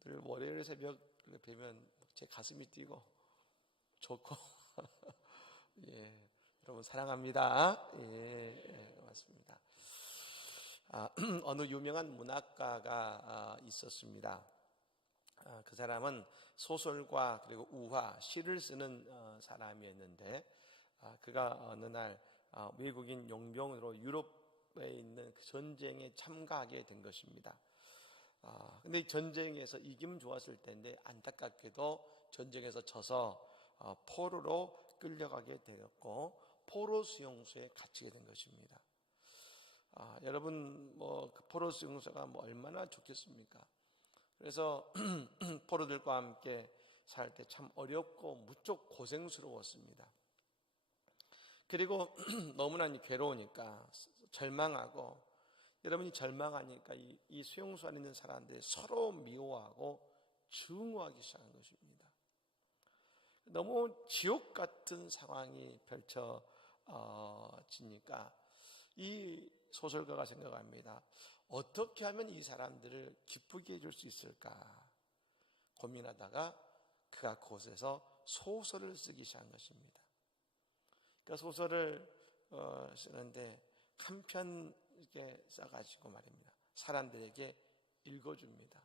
늘 월요일 새벽 뵈면 제 가슴이 뛰고 좋고 예, 여러분 사랑합니다. 맞습니다. 어느 유명한 문학가가 있었습니다. 그 사람은 소설과 그리고 우화, 시를 쓰는 사람이었는데 그가 어느 날 외국인 용병으로 유럽에 있는 그 전쟁에 참가하게 된 것입니다. 근데 전쟁에서 이기면 좋았을 텐데 안타깝게도 전쟁에서 져서 포로로 끌려가게 되었고 포로 수용소에 갇히게 된 것입니다. 여러분 그 포로 수용소가 얼마나 좋겠습니까? 그래서 포로들과 함께 살 때 참 어렵고 무척 고생스러웠습니다. 그리고 너무나 괴로우니까 절망하고, 여러분이 절망하니까 이 수용소 안에 있는 사람들이 서로 미워하고 증오하기 시작한 것입니다. 너무 지옥 같은 상황이 펼쳐지니까 이 소설가가 생각합니다. 어떻게 하면 이 사람들을 기쁘게 해줄 수 있을까 고민하다가 그가 그곳에서 소설을 쓰기 시작한 것입니다. 그러니까 소설을 쓰는데 한 편 이렇게 써가지고 말입니다. 사람들에게 읽어줍니다.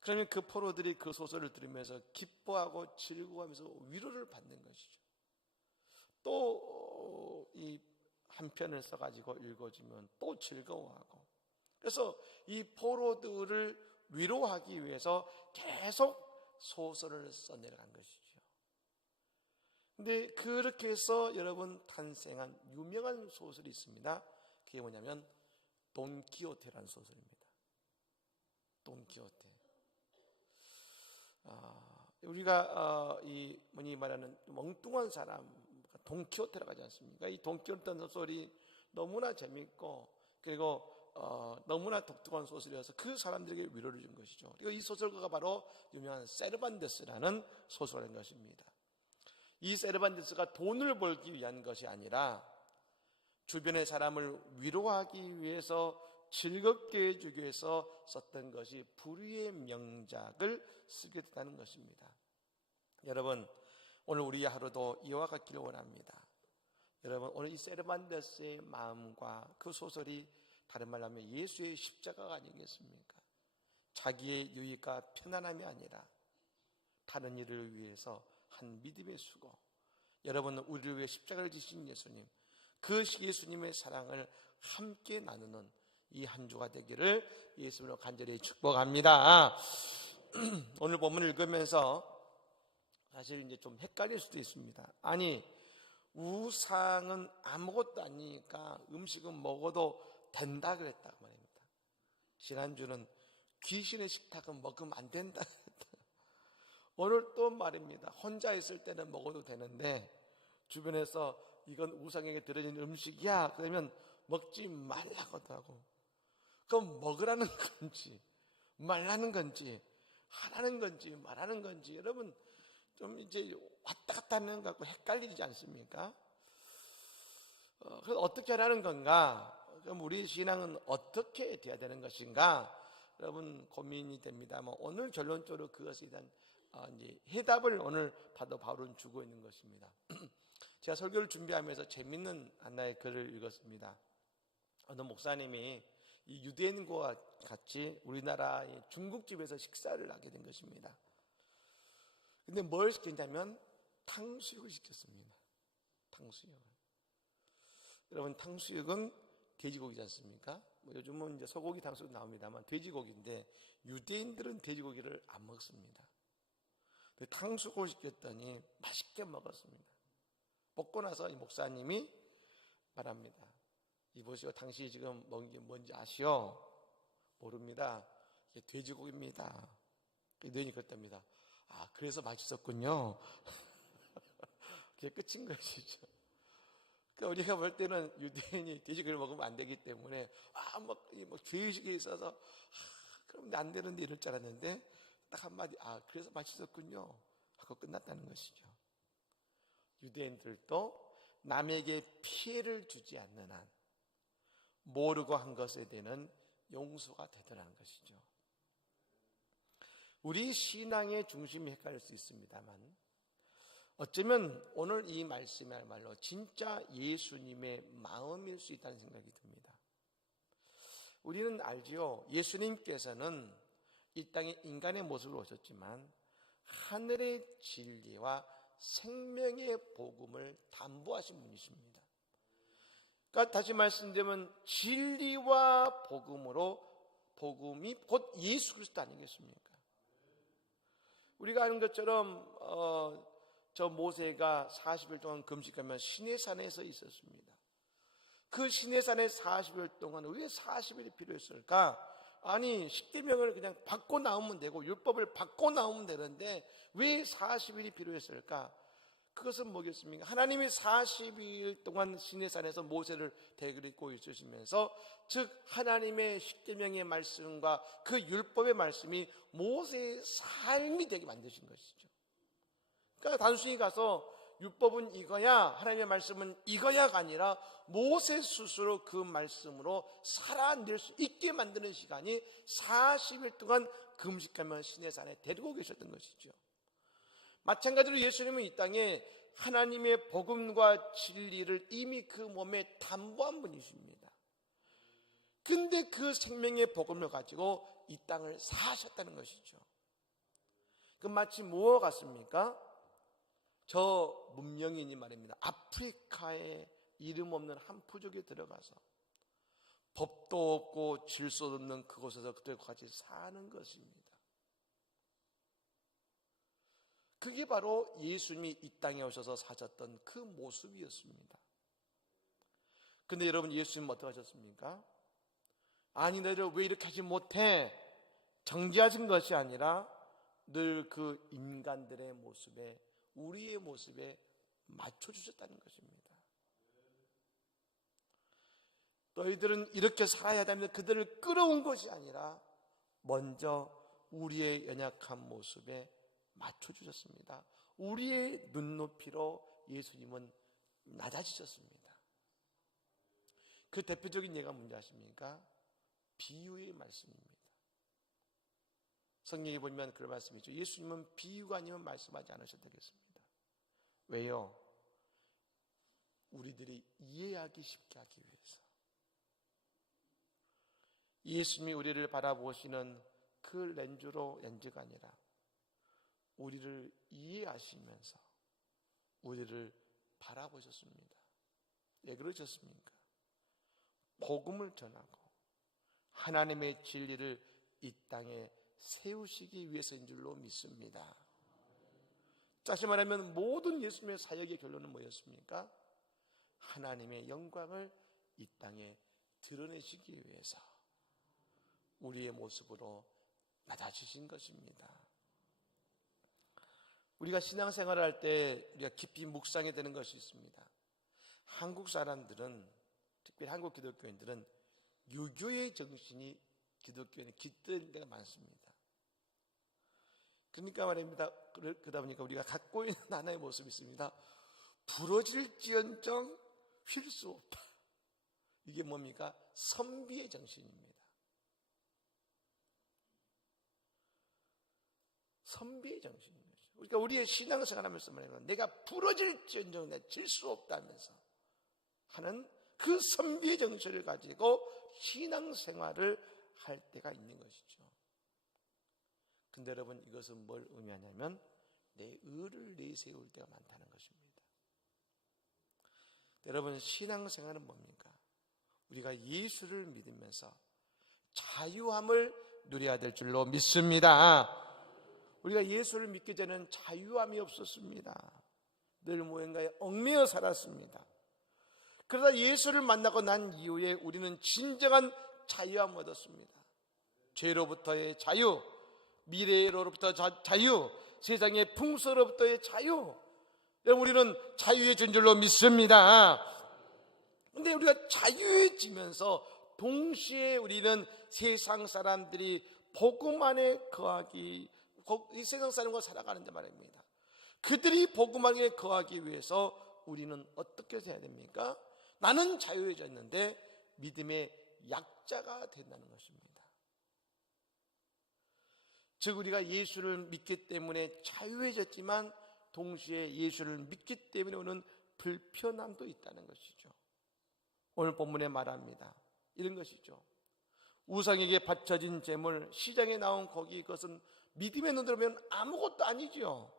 그러면 그 포로들이 그 소설을 들으면서 기뻐하고 즐거워하면서 위로를 받는 것이죠. 또 이 한 편을 써가지고 읽어주면 또 즐거워하고, 그래서 이 포로들을 위로하기 위해서 계속 소설을 써내려간 것이죠. 근데 그렇게 해서 여러분 탄생한 유명한 소설이 있습니다. 그게 뭐냐면 돈키호테라는 소설입니다. 돈키호테. 우리가 이 뭐니 말하는 멍뚱한 사람 돈키호테라고 하지 않습니까? 이 돈키호테라는 소설이 너무나 재밌고 그리고 너무나 독특한 소설이어서 그 사람들에게 위로를 준 것이죠. 그리고 이 소설가가 바로 유명한 세르반테스라는 소설인 것입니다. 이 세르반테스가 돈을 벌기 위한 것이 아니라 주변의 사람을 위로하기 위해서, 즐겁게 해주기 위해서 썼던 것이 불의의 명작을 쓰게 됐다는 것입니다. 여러분, 오늘 우리 하루도 이와 같기를 원합니다. 여러분, 오늘 이 세르반테스의 마음과 그 소설이 다른 말로 하면 예수의 십자가가 아니겠습니까? 자기의 유익과 편안함이 아니라 다른 일을 위해서 한 믿음의 수고, 여러분은 우리를 위해 십자가를 지신 예수님, 그 예수님의 사랑을 함께 나누는 이 한 주가 되기를 예수님으로 간절히 축복합니다. 오늘 본문을 읽으면서 사실 이제 좀 헷갈릴 수도 있습니다. 아니, 우상은 아무것도 아니니까 음식은 먹어도 된다 그랬다 말입니다. 지난주는 귀신의 식탁은 먹으면 안 된다 그랬다. 오늘 또 말입니다. 혼자 있을 때는 먹어도 되는데 주변에서 이건 우상에게 드려진 음식이야 그러면 먹지 말라고도 하고, 그럼 먹으라는 건지 말라는 건지 하라는 건지 말하는 건지 여러분 좀 이제 왔다 갔다 하는 것 같고 헷갈리지 않습니까? 그래서 어떻게 하라는 건가? 그럼 우리 신앙은 어떻게 돼야 되는 것인가? 여러분 고민이 됩니다. 오늘 결론적으로 그것에 대한 이제 해답을 오늘 바울은 주고 있는 것입니다. 제가 설교를 준비하면서 재밌는 하나의 글을 읽었습니다. 어느 목사님이 이 유대인과 같이 우리나라의 중국집에서 식사를 하게 된 것입니다. 근데 뭘 시켰냐면 탕수육을 시켰습니다. 탕수육을. 여러분, 탕수육은 돼지고기지 않습니까? 요즘은 이제 소고기 탕수육 나옵니다만 돼지고기인데 유대인들은 돼지고기를 안 먹습니다. 근데 탕수육을 시켰더니 맛있게 먹었습니다. 먹고 나서 이 목사님이 말합니다. 이보시오, 당신이 지금 먹은 게 뭔지 아시오? 모릅니다. 이게 돼지고기입니다. 유대인이 그랬답니다. 그래서 맛있었군요. 그게 끝인 것이죠. 그러니까 우리가 볼 때는 유대인이 돼지고기를 먹으면 안 되기 때문에 죄의식이 있어서 그럼 안 되는데 이럴 줄 알았는데 딱 한마디 그래서 맛있었군요 하고 끝났다는 것이죠. 유대인들도 남에게 피해를 주지 않는 한 모르고 한 것에 대한 용서가 되더라는 것이죠. 우리 신앙의 중심이 헷갈릴 수 있습니다만 어쩌면 오늘 이 말씀이야말로 진짜 예수님의 마음일 수 있다는 생각이 듭니다. 우리는 알지요. 예수님께서는 이 땅에 인간의 모습으로 오셨지만 하늘의 진리와 생명의 복음을 담보하신 분이십니다. 그러니까 다시 말씀드리면 진리와 복음으로, 복음이 곧 예수 그리스도 아니겠습니까? 우리가 아는 것처럼 저 모세가 40일 동안 금식하며 시내산에서 있었습니다. 그 시내산에 40일 동안 왜 40일이 필요했을까? 아니 10계명을 그냥 받고 나오면 되고 율법을 받고 나오면 되는데 왜 40일이 필요했을까? 그것은 뭐겠습니까? 하나님이 40일 동안 시내산에서 모세를 데리고 있으시면서 즉 하나님의 10계명의 말씀과 그 율법의 말씀이 모세의 삶이 되게 만드신 것이죠. 그러니까 단순히 가서 율법은 이거야, 하나님의 말씀은 이거야가 아니라 모세 스스로 그 말씀으로 살아낼 수 있게 만드는 시간이 40일 동안 금식하며 시내산에 데리고 계셨던 것이죠. 마찬가지로 예수님은 이 땅에 하나님의 복음과 진리를 이미 그 몸에 담보한 분이십니다. 근데 그 생명의 복음을 가지고 이 땅을 사셨다는 것이죠. 그 마치 무엇 같습니까? 저 문명인이 말입니다. 아프리카에 이름 없는 한 부족에 들어가서 법도 없고 질서도 없는 그곳에서 그들과 같이 사는 것입니다. 그게 바로 예수님이 이 땅에 오셔서 사셨던 그 모습이었습니다. 근데 여러분, 예수님은 어떻게 하셨습니까? 아니 너희들 왜 이렇게 하지 못해? 정죄하신 것이 아니라 늘 그 인간들의 모습에, 우리의 모습에 맞춰주셨다는 것입니다. 너희들은 이렇게 살아야 한다면 그들을 끌어온 것이 아니라 먼저 우리의 연약한 모습에 맞춰주셨습니다. 우리의 눈높이로 예수님은 낮아지셨습니다. 그 대표적인 예가 뭔지 아십니까? 비유의 말씀입니다. 성경에 보면 그런 말씀이죠. 예수님은 비유가 아니면 말씀하지 않으셔도 되겠습니다. 왜요? 우리들이 이해하기 쉽게 하기 위해서. 예수님이 우리를 바라보시는 그 렌즈가 아니라 우리를 이해하시면서 우리를 바라보셨습니다. 왜 그러셨습니까? 복음을 전하고 하나님의 진리를 이 땅에 세우시기 위해서인 줄로 믿습니다. 다시 말하면 모든 예수님의 사역의 결론은 뭐였습니까? 하나님의 영광을 이 땅에 드러내시기 위해서 우리의 모습으로 낮아지신 것입니다. 우리가 신앙생활을 할 때 우리가 깊이 묵상해야 되는 것이 있습니다. 한국 사람들은, 특별히 한국 기독교인들은 유교의 정신이 기독교인에 깃든 데가 많습니다. 그러니까 말입니다. 그러다 보니까 우리가 갖고 있는 하나의 모습이 있습니다. 부러질지언정 휠 수 없다. 이게 뭡니까? 선비의 정신입니다. 선비의 정신입니다. 그러니까 우리의 신앙생활하면서 말입니다. 내가 부러질지언정 내가 질 수 없다면서 하는 그 선비의 정신을 가지고 신앙생활을 할 때가 있는 것이죠. 근데 여러분, 이것은 뭘 의미하냐면 내 의를 내세울 때가 많다는 것입니다. 여러분, 신앙생활은 뭡니까? 우리가 예수를 믿으면서 자유함을 누려야 될 줄로 믿습니다. 우리가 예수를 믿기 전에는 자유함이 없었습니다. 늘 무언가에 얽매여 살았습니다. 그러다 예수를 만나고 난 이후에 우리는 진정한 자유함을 얻었습니다. 죄로부터의 자유, 미래로부터 자유, 세상의 풍서로부터의 자유. 우리는 자유해진 줄로 믿습니다. 그런데 우리가 자유해지면서 동시에 우리는 세상 사람들이 복음 안에 거하기, 이 세상 사람과 살아가는데 말입니다. 그들이 복음 안에 거하기 위해서 우리는 어떻게 해야 됩니까? 나는 자유해졌는데 믿음의 약자가 된다는 것입니다. 즉 우리가 예수를 믿기 때문에 자유해졌지만 동시에 예수를 믿기 때문에 오는 불편함도 있다는 것이죠. 오늘 본문에 말합니다. 이런 것이죠. 우상에게 바쳐진 제물, 시장에 나온 고기, 그것은 믿음의 눈으로 보면 아무것도 아니죠.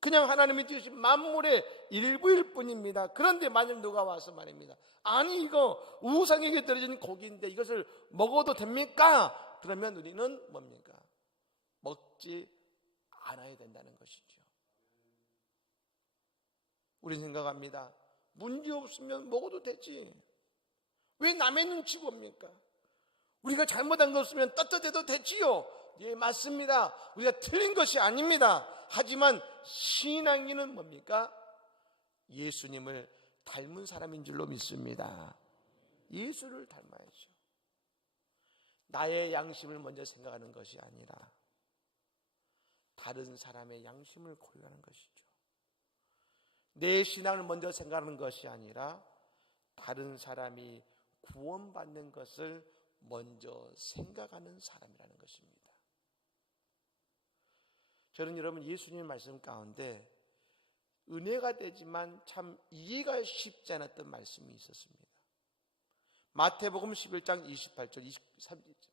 그냥 하나님이 주신 만물의 일부일 뿐입니다. 그런데 만일 누가 와서 말입니다. 아니 이거 우상에게 드려진 고기인데 이것을 먹어도 됩니까? 그러면 우리는 뭡니까? 먹지 않아야 된다는 것이죠. 우리는 생각합니다. 문제 없으면 먹어도 되지. 왜 남의 눈치 봅니까? 우리가 잘못한 거 없으면 떳떳해도 되지요. 예, 맞습니다. 우리가 틀린 것이 아닙니다. 하지만 신앙인은 뭡니까? 예수님을 닮은 사람인 줄로 믿습니다. 예수를 닮아야죠. 나의 양심을 먼저 생각하는 것이 아니라 다른 사람의 양심을 고려하는 것이죠. 내 신앙을 먼저 생각하는 것이 아니라 다른 사람이 구원받는 것을 먼저 생각하는 사람이라는 것입니다. 저는 여러분 예수님의 말씀 가운데 은혜가 되지만 참 이해가 쉽지 않았던 말씀이 있었습니다. 마태복음 11장 28절,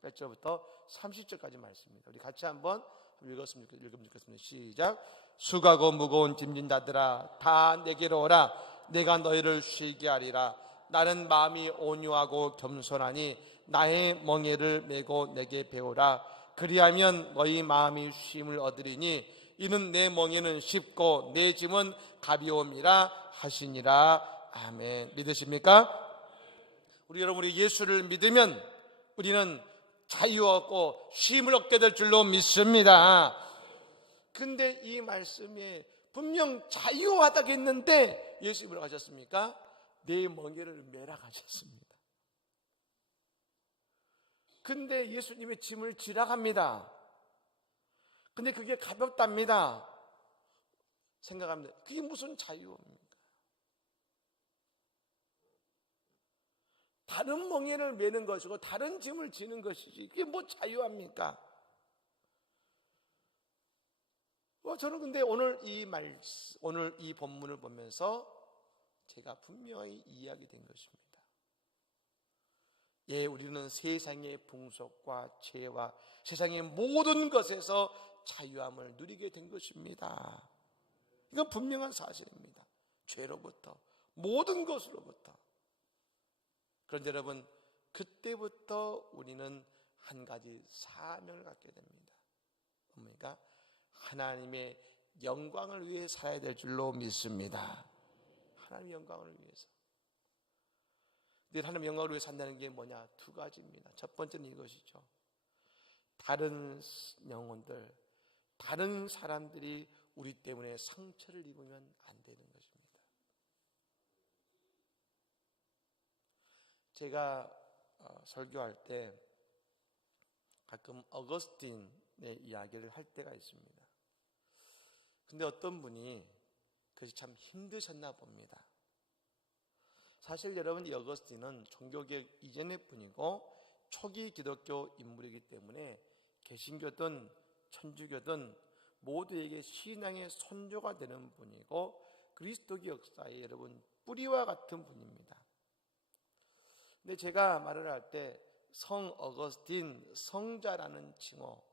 28절부터 30절까지 말씀입니다. 우리 같이 한번 읽으면 좋겠습니다. 시작. 수고하고 무거운 짐진 자들아 다 내게로 오라. 내가 너희를 쉬게 하리라. 나는 마음이 온유하고 겸손하니 나의 멍에를 메고 내게 배우라. 그리하면 너희 마음이 쉼을 얻으리니 이는 내 멍에는 쉽고 내 짐은 가벼움이라 하시니라. 아멘. 믿으십니까? 우리 여러분, 우리 예수를 믿으면 우리는 자유 얻고 쉼을 얻게 될 줄로 믿습니다. 근데 이 말씀에 분명 자유하다고 했는데 예수님이 뭐라고 하셨습니까? 내 멍에를 메라 하셨습니다. 근데 예수님의 짐을 지라 합니다. 근데 그게 가볍답니다. 생각합니다. 그게 무슨 자유입니까? 다른 멍에를 메는 것이고 다른 짐을 지는 것이지 그게 뭐 자유합니까? 저는 근데 오늘 이 본문을 보면서 제가 분명히 이해하게 된 것입니다. 예, 우리는 세상의 풍속과 죄와 세상의 모든 것에서 자유함을 누리게 된 것입니다. 이건 분명한 사실입니다. 죄로부터, 모든 것으로부터. 그런데 여러분, 그때부터 우리는 한 가지 사명을 갖게 됩니다. 뭡니까? 하나님의 영광을 위해 살아야 될 줄로 믿습니다. 하나님의 영광을 위해서. 근데 하나님의 영광을 위해 산다는 게 뭐냐? 두 가지입니다. 첫 번째는 이것이죠. 다른 영혼들, 다른 사람들이 우리 때문에 상처를 입으면 안 되는 것입니다. 제가 설교할 때 가끔 어거스틴의 이야기를 할 때가 있습니다. 근데 어떤 분이 그것이 참 힘드셨나 봅니다. 사실 여러분, 이 어거스틴은 종교개혁 이전의 분이고 초기 기독교 인물이기 때문에 개신교든 천주교든 모두에게 신앙의 선조가 되는 분이고 그리스도교 역사의 여러분 뿌리와 같은 분입니다. 근데 제가 말을 할 때 성 어거스틴, 성자라는 칭호,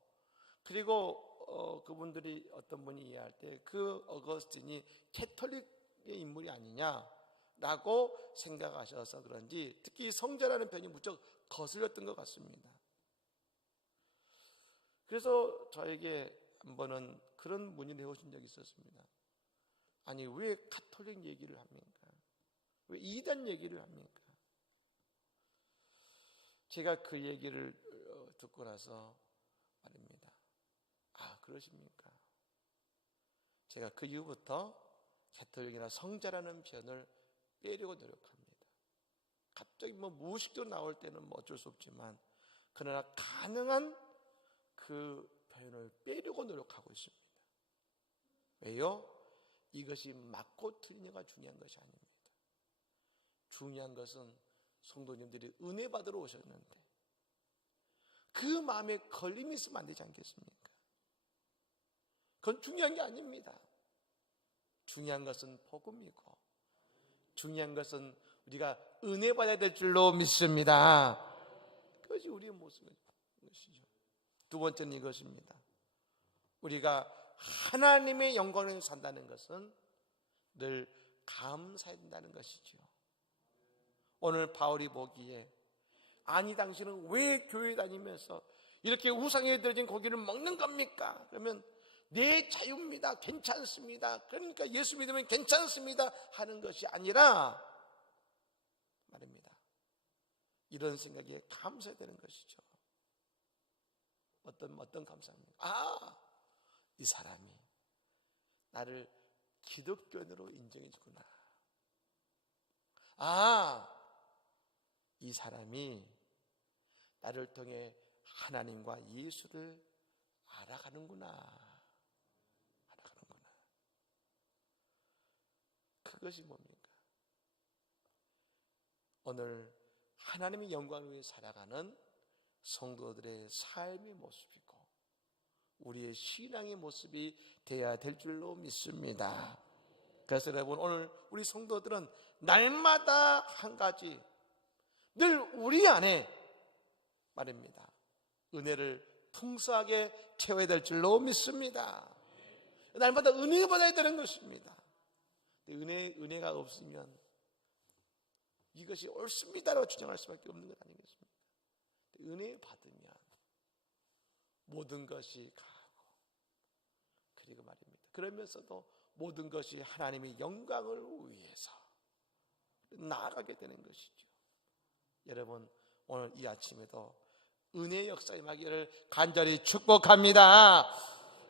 그리고 그분들이 어떤 분이 이해할 때 그 어거스틴이 캐톨릭의 인물이 아니냐라고 생각하셔서 그런지 특히 성자라는 편이 무척 거슬렸던 것 같습니다. 그래서 저에게 한 번은 그런 문의를 해오신 적이 있었습니다. 아니, 왜 가톨릭 얘기를 합니까? 왜 이단 얘기를 합니까? 제가 그 얘기를 듣고 나서 말입니다. 아, 그러십니까? 제가 그 이후부터 가톨릭이나 성자라는 표현을 빼려고 노력합니다. 갑자기 무의식적으로 나올 때는 어쩔 수 없지만 그러나 가능한 그 표현을 빼려고 노력하고 있습니다. 왜요? 이것이 맞고 틀리냐가 중요한 것이 아닙니다. 중요한 것은 성도님들이 은혜 받으러 오셨는데 그 마음에 걸림이 있으면 안 되지 않겠습니까? 그건 중요한 게 아닙니다. 중요한 것은 복음이고 중요한 것은 우리가 은혜 받아야 될 줄로 믿습니다. 그것이 우리의 모습인 것이죠. 두 번째는 이것입니다. 우리가 하나님의 영광을 산다는 것은 늘 감사해야 된다는 것이죠. 오늘 바울이 보기에 아니 당신은 왜 교회 다니면서 이렇게 우상에 들어진 고기를 먹는 겁니까? 그러면 내 자유입니다. 괜찮습니다. 그러니까 예수 믿으면 괜찮습니다 하는 것이 아니라 말입니다. 이런 생각에 감사해야 되는 것이죠. 어떤 감사입니까? 이 사람이 나를 기독교인으로 인정해 주구나. 이 사람이 나를 통해 하나님과 예수를 알아가는구나. 그것이 뭡니까? 오늘 하나님의 영광을 위해 살아가는 성도들의 삶의 모습이고 우리의 신앙의 모습이 되어야 될 줄로 믿습니다. 그래서 여러분, 오늘 우리 성도들은 날마다 한 가지 늘 우리 안에 말입니다. 은혜를 풍성하게 채워야 될 줄로 믿습니다. 날마다 은혜 받아야 되는 것입니다. 은혜가 없으면 이것이 옳습니다라고 주장할 수밖에 없는 것 아니겠습니까? 은혜 받으면 모든 것이 가고 그리고 말입니다. 그러면서도 모든 것이 하나님의 영광을 위해서 나아가게 되는 것이죠. 여러분, 오늘 이 아침에도 은혜의 역사 임하기를 간절히 축복합니다.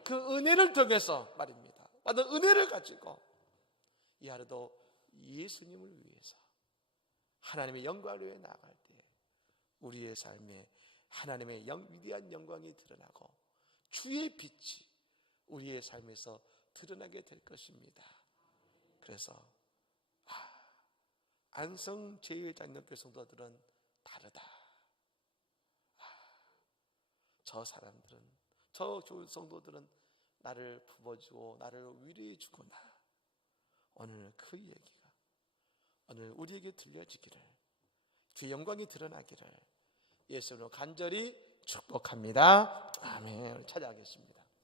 그 은혜를 통해서 말입니다. 받은 은혜를 가지고 이 하루도 예수님을 위해서 하나님의 영광을 위해 나아갈 때 우리의 삶에 하나님의 위대한 영광이 드러나고 주의 빛이 우리의 삶에서 드러나게 될 것입니다. 그래서 안성 제1장로교회 성도들은 다르다. 저 사람들은, 저 좋은 성도들은 나를 품어주고 나를 위로해 주구나. 오늘 그 얘기가 오늘 우리에게 들려지기를, 주의 영광이 드러나기를 예수님으로 간절히 축복합니다. 아멘. 찾아가겠습니다.